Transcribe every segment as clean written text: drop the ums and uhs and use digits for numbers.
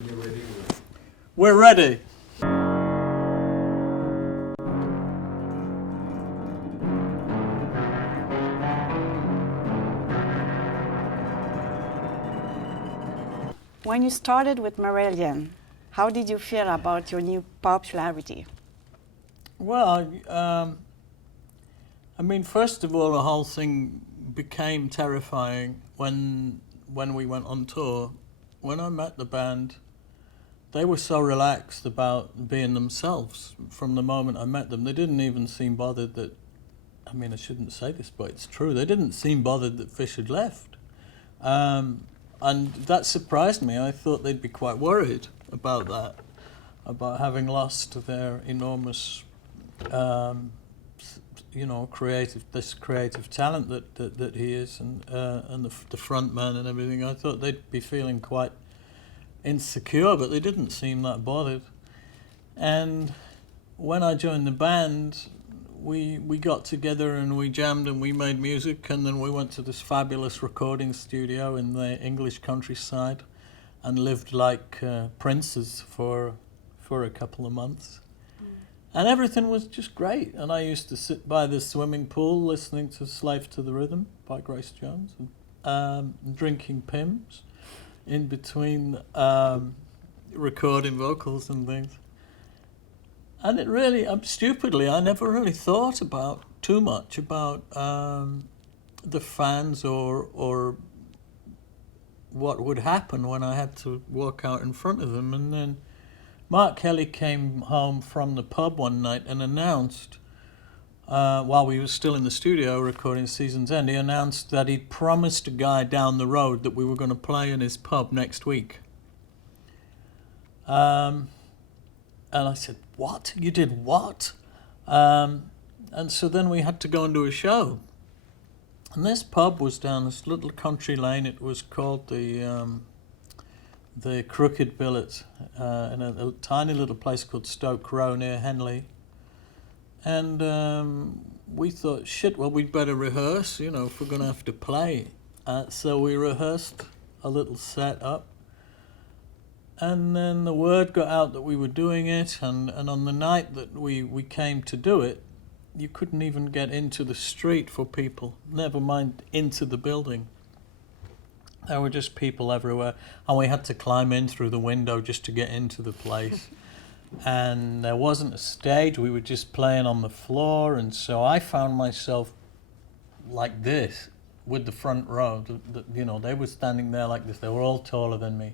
You're ready? We're ready. When you started with Marillion, how did you feel about your new popularity? Well, I mean, first of all, the whole thing became terrifying when we went on tour. When I met the band, they were so relaxed about being themselves from the moment I met them. They didn't even seem bothered that, I mean, I shouldn't say this, but it's true. They didn't seem bothered that Fish had left. And that surprised me. I thought they'd be quite worried about that, about having lost their enormous, creative talent that he is, and the front man and everything. I thought they'd be feeling quite insecure, but they didn't seem that bothered. And when I joined the band, we got together and we jammed and we made music, and then we went to this fabulous recording studio in the English countryside and lived like princes for a couple of months. And everything was just great. And I used to sit by the swimming pool listening to Slave to the Rhythm by Grace Jones, and drinking Pimm's in between recording vocals and things. And it really, stupidly, I never really thought about too much about the fans or what would happen when I had to walk out in front of them. And then Mark Kelly came home from the pub one night and announced, while we were still in the studio recording Season's End, he announced that he'd promised a guy down the road that we were going to play in his pub next week. And I said, "What? You did what?" And so then we had to go and do a show. And this pub was down this little country lane. It was called the Crooked Billet, in a tiny little place called Stoke Row near Henley. And we thought, shit, well, we'd better rehearse, if we're going to have to play. So we rehearsed a little set up. And then the word got out that we were doing it, and on the night that we came to do it, you couldn't even get into the street for people, never mind into the building. There were just people everywhere, and we had to climb in through the window just to get into the place. And there wasn't a stage, we were just playing on the floor, and so I found myself like this, with the front row. They were standing there like this, they were all taller than me.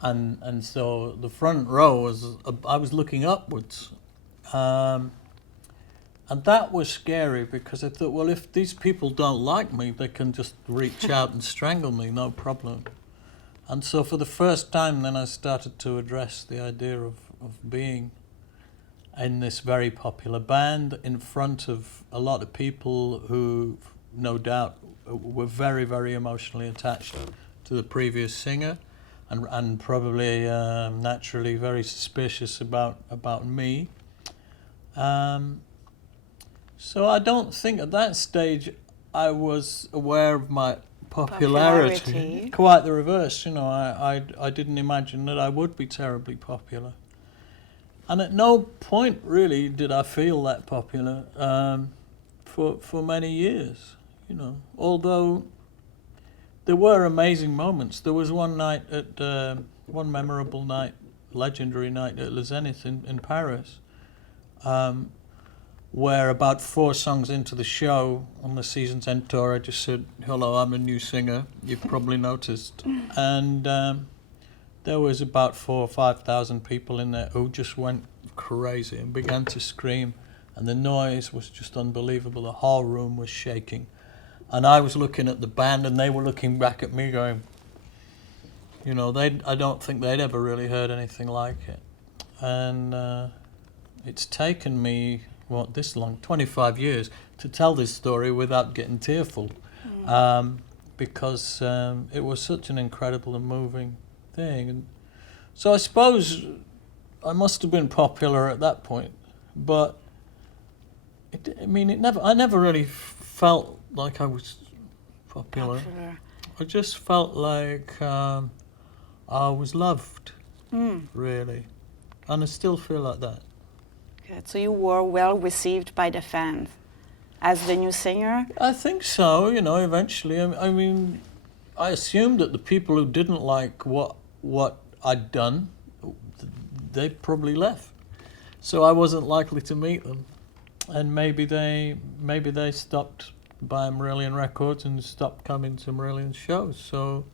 And so the front row I was looking upwards, and that was scary because I thought, well, if these people don't like me, they can just reach out and strangle me, no problem. And so for the first time, then I started to address the idea of being in this very popular band in front of a lot of people who, no doubt, were very, very emotionally attached to the previous singer. And probably naturally very suspicious about me. So I don't think at that stage I was aware of my popularity. Quite the reverse, I didn't imagine that I would be terribly popular. And at no point really did I feel that popular for many years, although there were amazing moments. There was one night one memorable night, legendary night at Le Zénith in Paris, where about 4 songs into the show on the Season's End tour, I just said, "Hello, I'm a new singer. You've probably noticed." And there was about 4,000 or 5,000 people in there who just went crazy and began to scream, and the noise was just unbelievable. The whole room was shaking. And I was looking at the band, and they were looking back at me going, I don't think they'd ever really heard anything like it. And it's taken me, this long, 25 years, to tell this story without getting tearful, because it was such an incredible and moving thing. And so I suppose I must have been popular at that point, but I never really felt like I was popular. I just felt like I was loved. really. And I still feel like that. Good. So you were well received by the fans as the new singer? I think so, you know, eventually. I mean, I assumed that the people who didn't like what I'd done, they probably left. So I wasn't likely to meet them. And maybe they stopped buying Marillion records and stopped coming to Marillion shows. So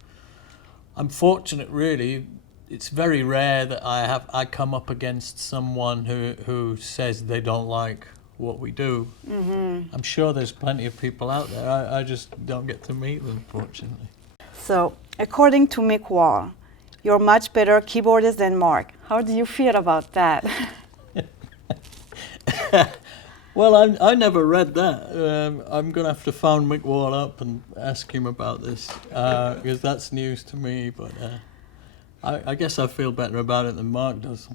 I'm fortunate, really. It's very rare that I come up against someone who says they don't like what we do. I'm sure there's plenty of people out there. I just don't get to meet them, fortunately. So, according to Mick Wall, you're much better keyboardist than Mark. How do you feel about that? Well, I never read that. I'm going to have to phone Mick Wall up and ask him about this, because that's news to me. But I guess I feel better about it than Mark does.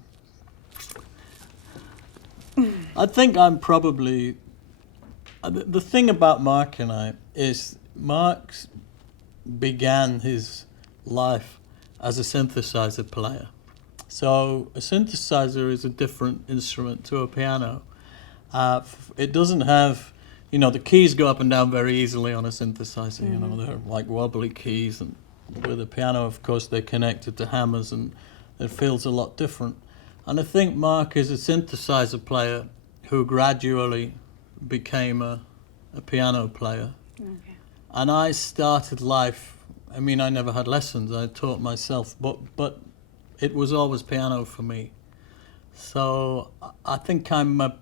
I think I'm probably... The thing about Mark and I is Mark began his life as a synthesizer player. So a synthesizer is a different instrument to a piano. It doesn't have, you know, the keys go up and down very easily on a synthesizer, you know, they're like wobbly keys, and with a piano, of course, they're connected to hammers, and it feels a lot different. And I think Mark is a synthesizer player who gradually became a piano player. Okay. And I started life, I mean, I never had lessons, I taught myself, but it was always piano for me. So I think I'm a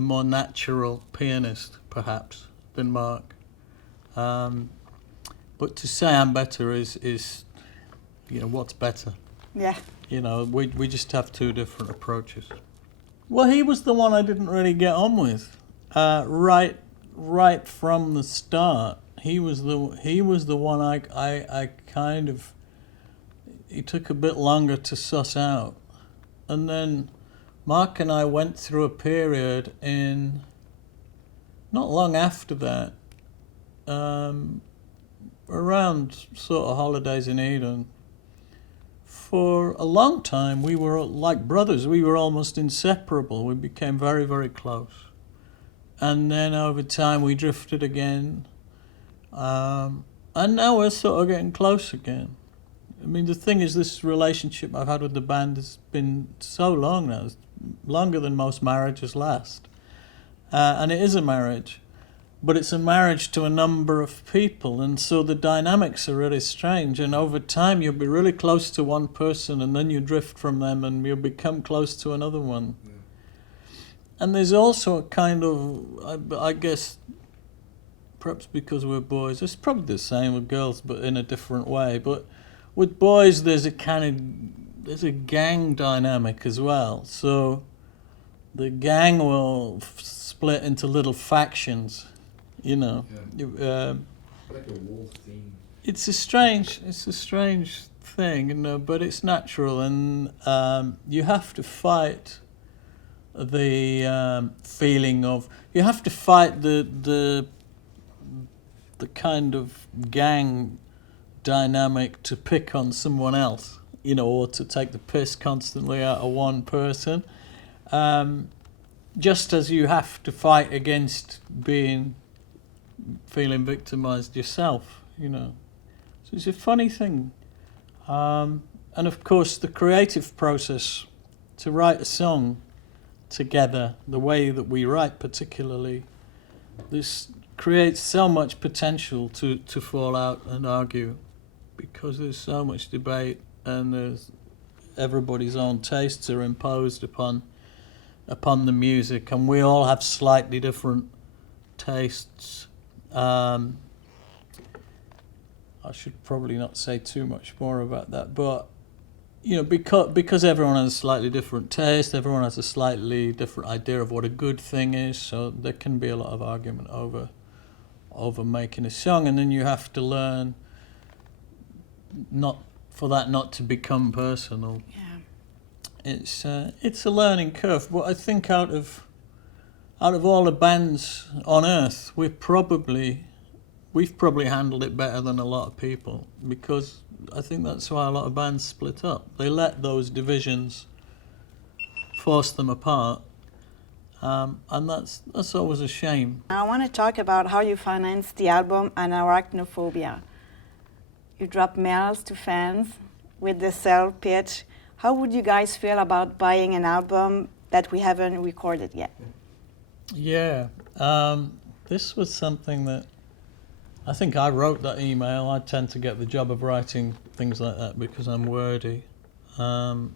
more natural pianist, perhaps, than Mark. But to say I'm better is, you know, what's better? Yeah. You know, we just have two different approaches. Well, he was the one I didn't really get on with. Right from the start, he was the one I kind of... He took a bit longer to suss out. And then Mark and I went through a period in... Not long after that, around sort of holidays in Eden, for a long time we were like brothers. We were almost inseparable. We became very, very close. And then over time we drifted again. And now we're sort of getting close again. I mean, the thing is, this relationship I've had with the band has been so long now. It's longer than most marriages last. And it is a marriage. But it's a marriage to a number of people, and so the dynamics are really strange. And over time, you'll be really close to one person, and then you drift from them, and you'll become close to another one. Yeah. And there's also a kind of, I guess, perhaps because we're boys, it's probably the same with girls, but in a different way. But with boys, there's a gang dynamic as well. So the gang will split into little factions. You know, yeah. Like a wolf thing. It's a strange thing, you know, but it's natural, and you have to fight the feeling of, you have to fight the kind of gang dynamic to pick on someone else, you know, or to take the piss constantly out of one person, just as you have to fight against feeling victimized yourself, you know. So it's a funny thing. And of course, the creative process to write a song together, the way that we write particularly, this creates so much potential to fall out and argue, because there's so much debate, and there's everybody's own tastes are imposed upon the music, and we all have slightly different tastes. I should probably not say too much more about that, but you know, because everyone has a slightly different taste, everyone has a slightly different idea of what a good thing is, so there can be a lot of argument over making a song, and then you have to learn not to become personal. Yeah. It's a learning curve, but I think out of all the bands on earth, we're we've probably handled it better than a lot of people, because I think that's why a lot of bands split up. They let those divisions force them apart, and that's always a shame. I want to talk about how you financed the album Arachnophobia. You dropped mails to fans with the sale pitch. How would you guys feel about buying an album that we haven't recorded yet? Yeah, this was something that I think I wrote that email. I tend to get the job of writing things like that because I'm wordy. So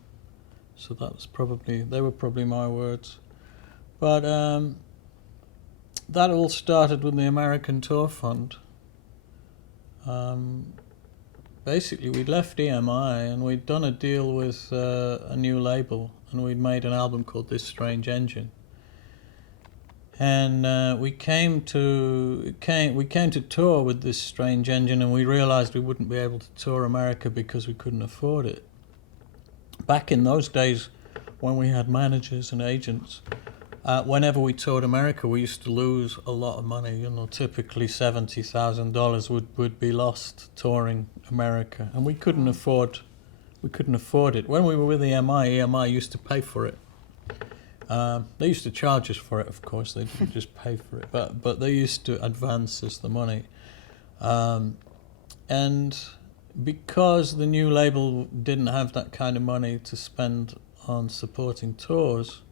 they were probably my words. But that all started with the American Tour Fund. Basically, we'd left EMI and we'd done a deal with a new label, and we'd made an album called This Strange Engine. And we came to tour with This Strange Engine, and we realised we wouldn't be able to tour America because we couldn't afford it. Back in those days, when we had managers and agents, whenever we toured America, we used to lose a lot of money. You know, typically $70,000 would be lost touring America, and we couldn't afford it. When we were with EMI used to pay for it. They used to charge us for it, of course. They didn't just pay for it, but they used to advance us the money. And because the new label didn't have that kind of money to spend on supporting tours,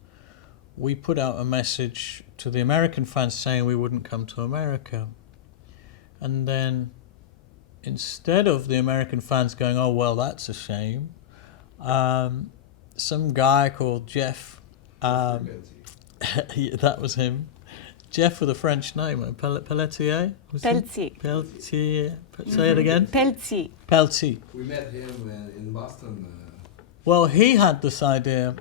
we put out a message to the American fans saying we wouldn't come to America. And then instead of the American fans going, oh, well, that's a shame, some guy called Jeff, that was him, Jeff with a French name, Pelletier? Pelletier. Say it again? Pelletier. We met him in Boston. Well, he had this idea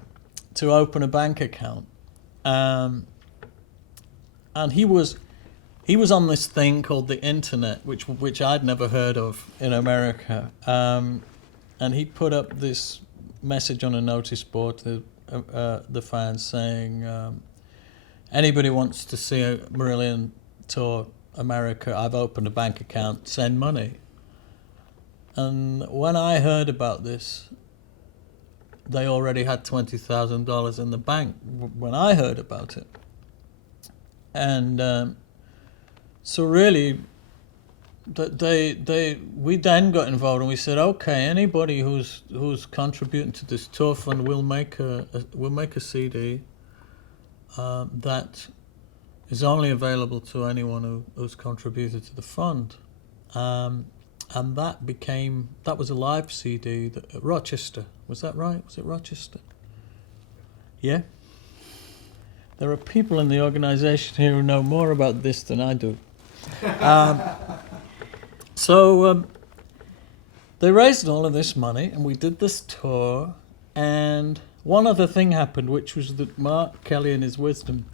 to open a bank account. And he was on this thing called the internet, which I'd never heard of in America. And he put up this message on a notice board to the fans saying, anybody wants to see a Marillion tour America, I've opened a bank account, send money. And when I heard about this, they already had $20,000 in the bank when I heard about it. And so really, we then got involved, and we said, okay, anybody who's contributing to this tour fund, we'll make a CD that is only available to anyone who's contributed to the fund. And that was a live CD at Rochester. Was that right? Was it Rochester? Yeah? There are people in the organisation here who know more about this than I do. So they raised all of this money, and we did this tour, and one other thing happened, which was that Mark Kelly, in his wisdom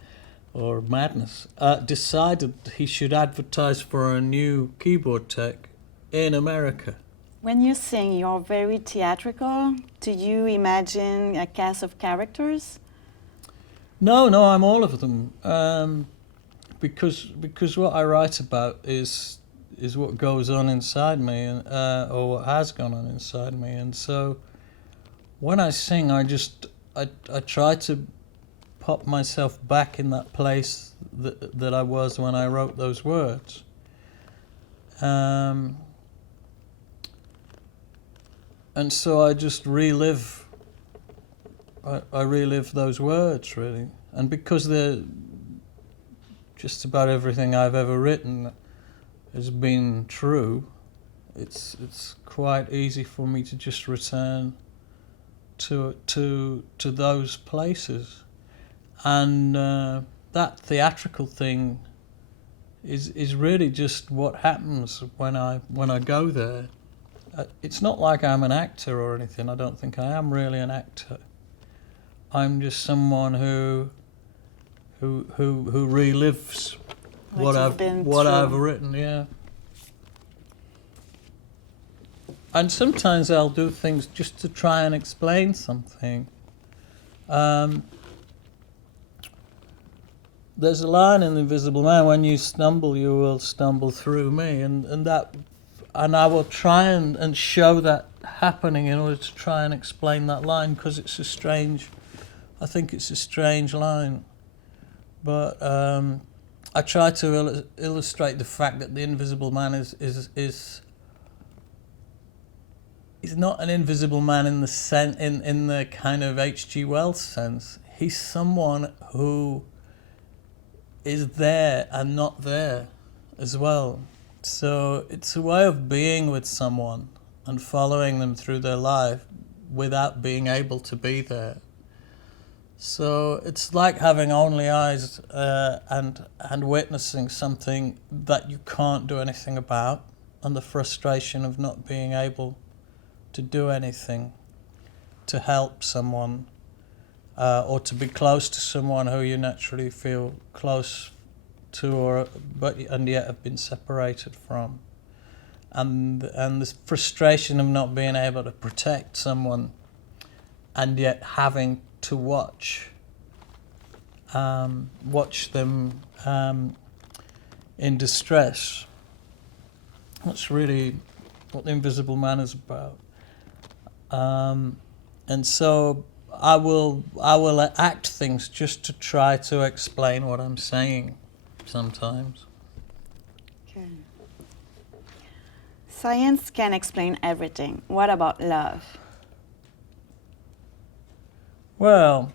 or madness, decided he should advertise for a new keyboard tech in America. When you sing, you're very theatrical. Do you imagine a cast of characters? No, I'm all of them. Because what I write about is what goes on inside me, or what has gone on inside me. And so when I sing, I try to pop myself back in that place that I was when I wrote those words. And so I just relive those words, really. And because they're just about everything I've ever written has been true, it's quite easy for me to just return to those places. And that theatrical thing is really just what happens when I go there. It's not like I'm an actor or anything. I don't think I am really an actor. I'm just someone who relives what I've written, yeah. And sometimes I'll do things just to try and explain something. there's a line in The Invisible Man: when you stumble, you will stumble through me, and I will try and show that happening in order to try and explain that line, because it's a strange, I think it's a strange line, but I try to illustrate the fact that the Invisible Man is not an invisible man in the in the kind of H.G. Wells sense. He's someone who is there and not there as well. So it's a way of being with someone and following them through their life without being able to be there. So it's like having only eyes and witnessing something that you can't do anything about, and the frustration of not being able to do anything to help someone or to be close to someone who you naturally feel close to, and yet have been separated from, and the frustration of not being able to protect someone and yet having to watch them in distress. That's really what The Invisible Man is about. And so I will act things just to try to explain what I'm saying sometimes. Okay. Science can explain everything. What about love? Well,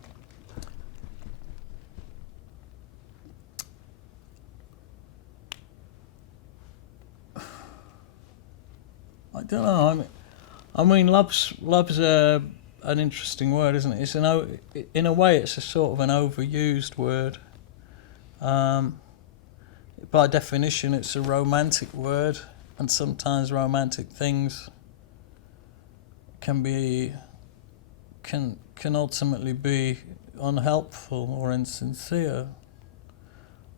I don't know. I mean, love's an interesting word, isn't it? It's in a way, it's a sort of an overused word. By definition, it's a romantic word, and sometimes romantic things can ultimately be unhelpful or insincere.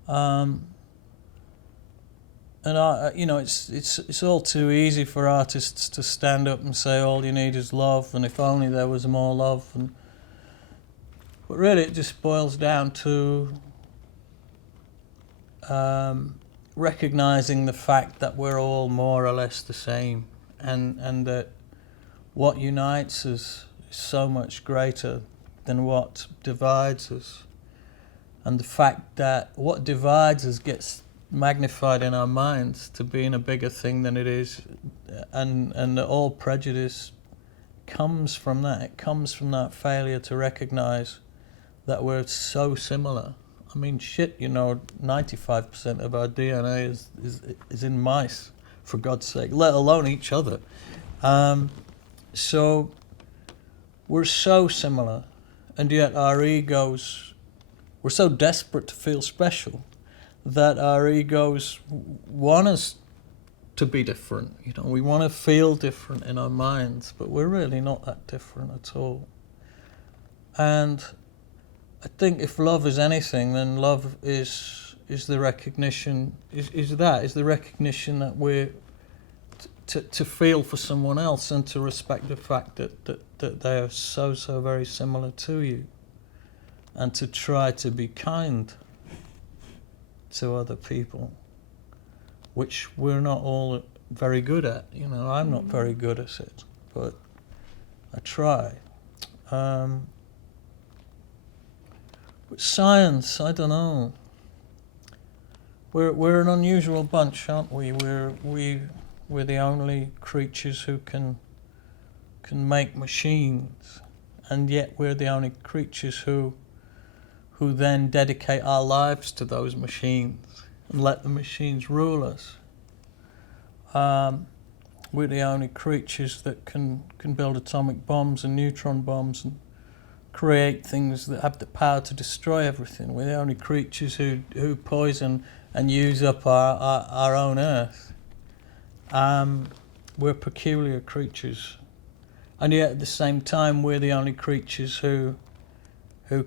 And it's all too easy for artists to stand up and say all you need is love, and if only there was more love. But really, it just boils down to recognizing the fact that we're all more or less the same, and that what unites us is so much greater than what divides us, and the fact that what divides us gets magnified in our minds to being a bigger thing than it is, and that all prejudice comes from that. It comes from that failure to recognize that we're so similar. I mean, 95% of our DNA is in mice, for God's sake, let alone each other. So we're so similar, and yet our egos, we're so desperate to feel special that our egos want us to be different. We want to feel different in our minds, but we're really not that different at all. And I think if love is anything, then love is the recognition, is the recognition that we're to feel for someone else and to respect the fact that they are so very similar to you, and to try to be kind to other people, which we're not all very good at. I'm not very good at it, but I try. But science, I don't know. We're an unusual bunch, aren't we? We're the only creatures who can make machines, and yet we're the only creatures who then dedicate our lives to those machines and let the machines rule us. We're the only creatures that can build atomic bombs and neutron bombs and create things that have the power to destroy everything. We're the only creatures who poison and use up our own earth. We're peculiar creatures, and yet at the same time we're the only creatures who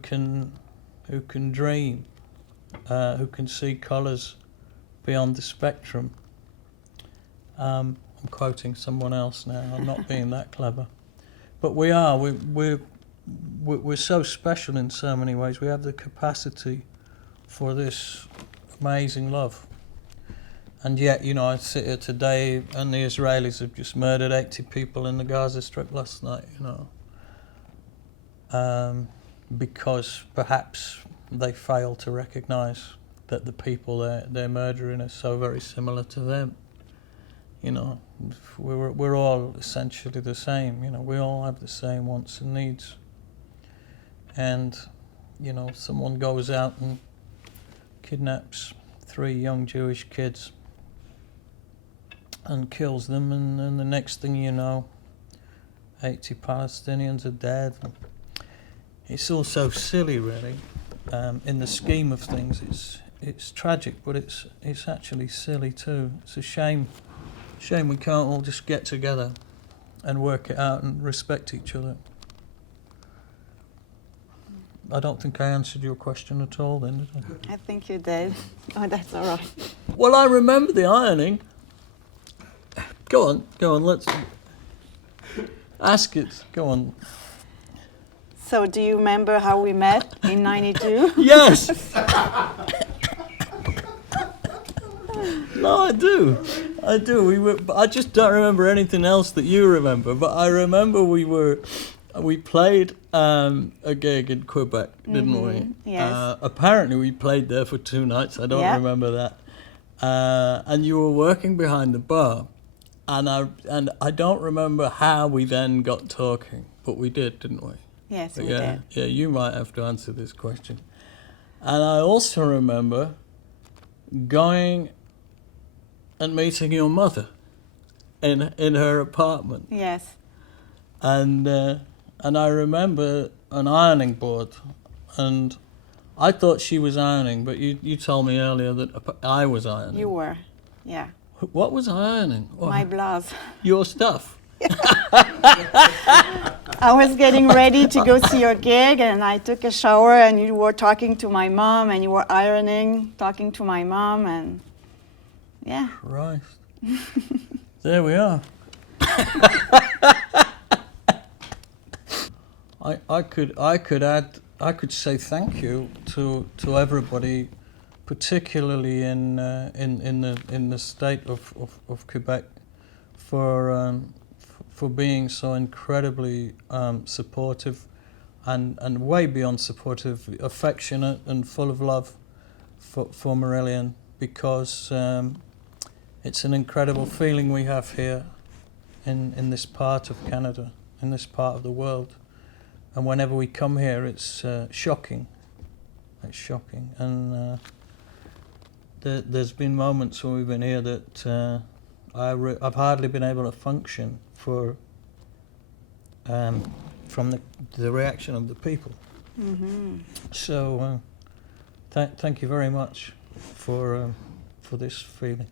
can dream, who can see colours beyond the spectrum. I'm quoting someone else now. I'm not being that clever, but we are. We're so special in so many ways. We have the capacity for this amazing love. And yet, you know, I sit here today and the Israelis have just murdered 80 people in the Gaza Strip last night, you know. Because perhaps they fail to recognise that the people they're murdering are so very similar to them. You know, we're all essentially the same, you know, we all have the same wants and needs. And, you know, someone goes out and kidnaps 3 young Jewish kids and kills them, and then the next thing you know, 80 Palestinians are dead. It's all so silly, really. In the scheme of things, it's tragic, but it's actually silly too. It's a shame we can't all just get together and work it out and respect each other. I don't think I answered your question at all then, did I? I think you did. Oh, that's all right. Well, I remember the ironing. Go on, let's ask it. Go on. So do you remember how we met in 92? Yes! No, I do. I just don't remember anything else that you remember, but I remember we played a gig in Quebec, didn't we? Yes. Apparently we played there for 2 nights, I don't remember that. And you were working behind the bar, and I don't remember how we then got talking, but we did, didn't we? Yes, we Yeah, did. yeah, you might have to answer this question. And I also remember going and meeting your mother in her apartment. Yes. And I remember an ironing board, and I thought she was ironing, but you told me earlier that I was ironing. You were, yeah. What was I ironing? Oh, My blouse. your stuff. I was getting ready to go see your gig, and I took a shower, and you were talking to my mom, and you were ironing, talking to my mom, and yeah. Christ. There we are. I could say thank you to everybody, particularly in the state of Quebec, for being so incredibly supportive, and way beyond supportive, affectionate and full of love for Marillion, because it's an incredible feeling we have here in this part of Canada, in this part of the world. And whenever we come here, it's shocking. It's shocking. And there's been moments when we've been here that I've hardly been able to function from the reaction of the people. Mm-hmm. So thank you very much for this feeling.